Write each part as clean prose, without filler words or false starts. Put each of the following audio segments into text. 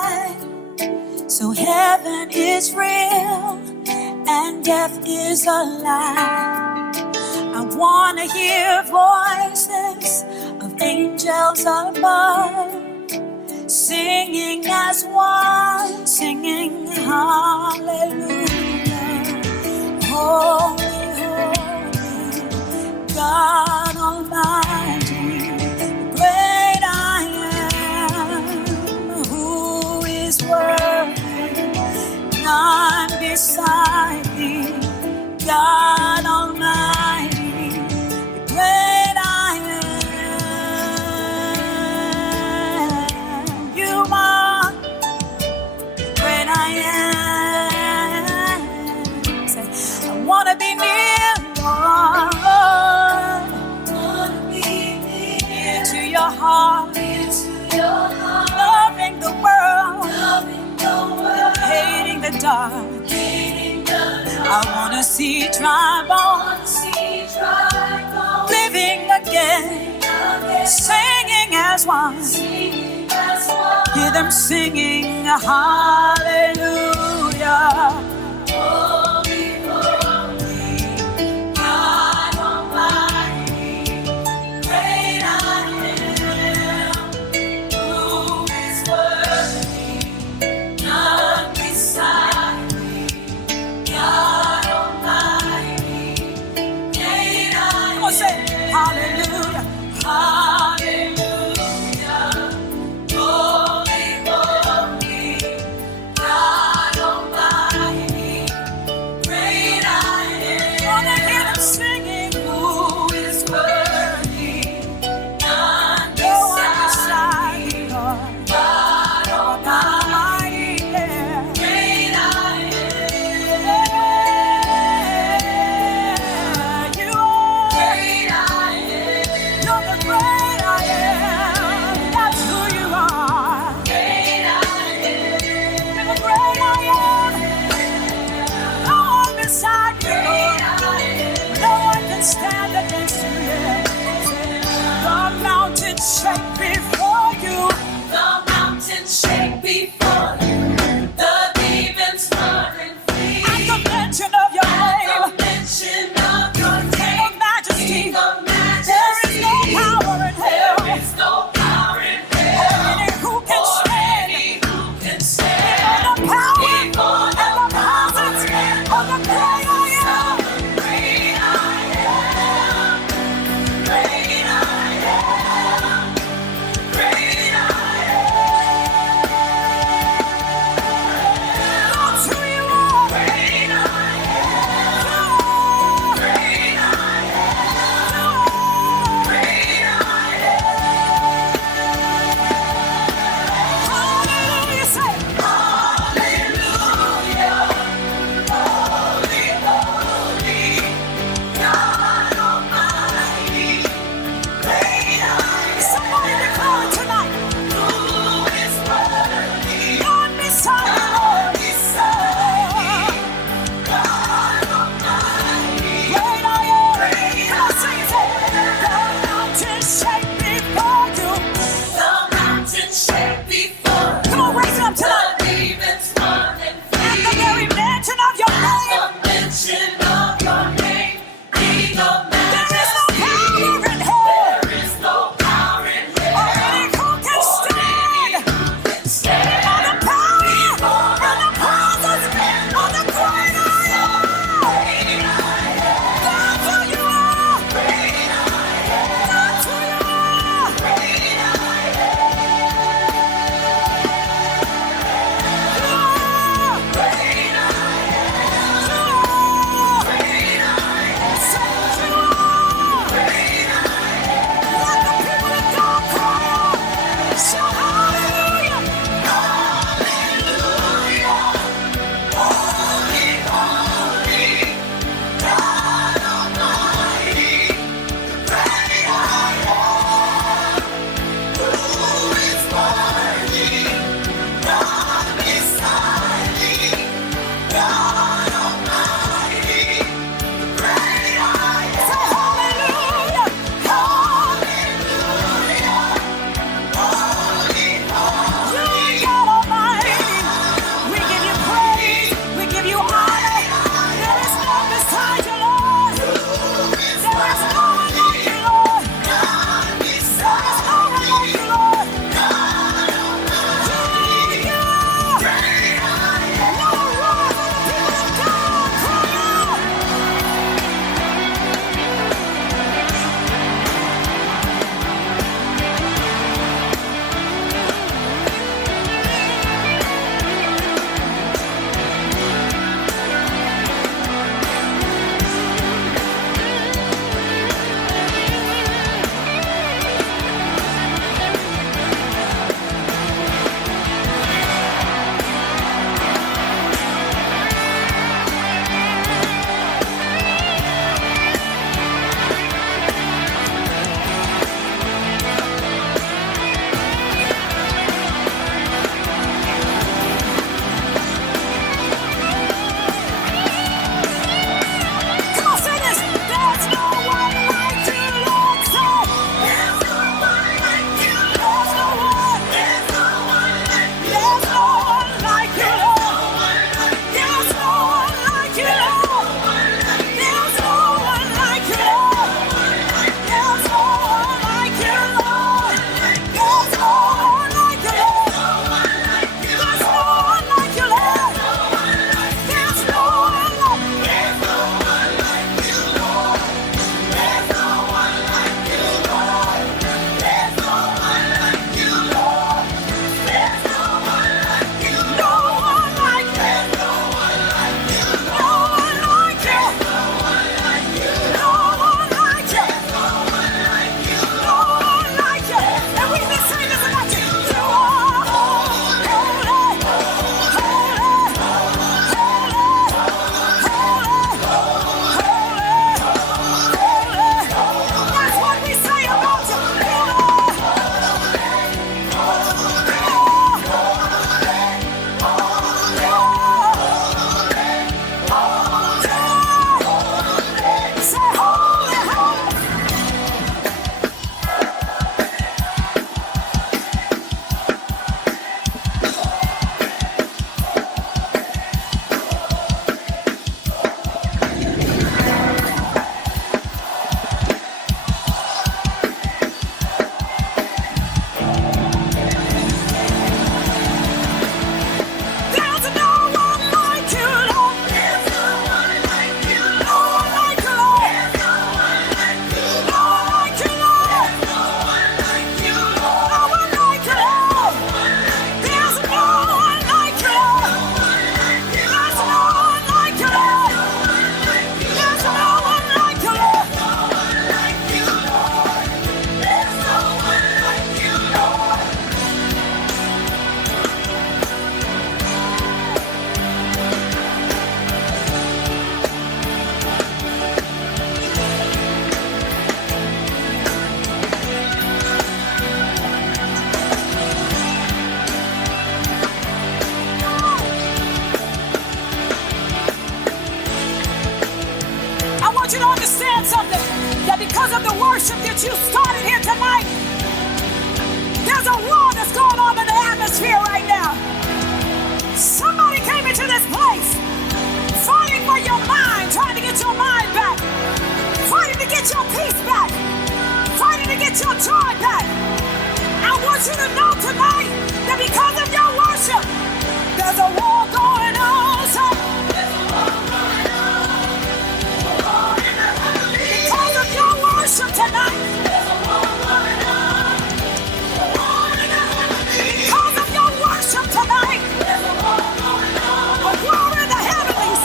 light. So heaven is real and death is a lie. I want to hear voices of angels above, singing as one, singing hallelujah. Holy, holy, God Almighty, the great I am, who is worthy, none beside thee, God Almighty, the great I am. You are the great I am. Say, I want to be near, Lord. Near to your heart, loving the world, hating the dark. I want to see dry bones living again, singing as one. Hear them singing hallelujah. Holy, holy, God Almighty, great I am, who is worthy, none beside me, God Almighty, great I am. Come on, say hallelujah, hallelujah. Holy, holy, God Almighty. of the worship that you started here tonight, there's a war that's going on in the atmosphere right now. Somebody came into this place fighting for your mind, trying to get your mind back, fighting to get your peace back, fighting to get your joy back. I want you to know tonight that because of your worship, there's a war going on. So there's a war going on. A war in the heavens. Because of your worship tonight, there's a war going on. A war in the heavens. Because of your worship tonight, there's a war going on. A war in the heavens.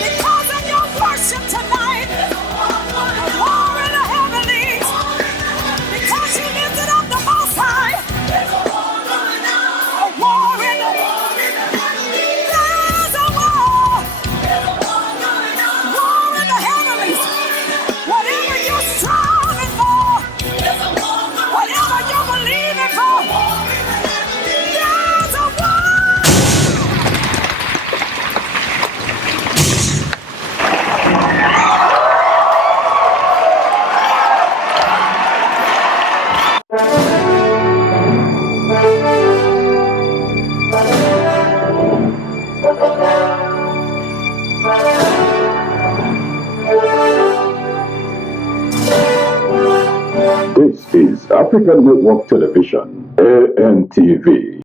Because of your worship tonight, there's a war going on. A war in the heavens. Because you lifted up the Most High, there's a war going on. A war in the there's a war. There's a war going on. War in the heavens. Whatever you're striving for, there's a war. Whatever you're believing for, there's a war. This is African Network Television, ANTV.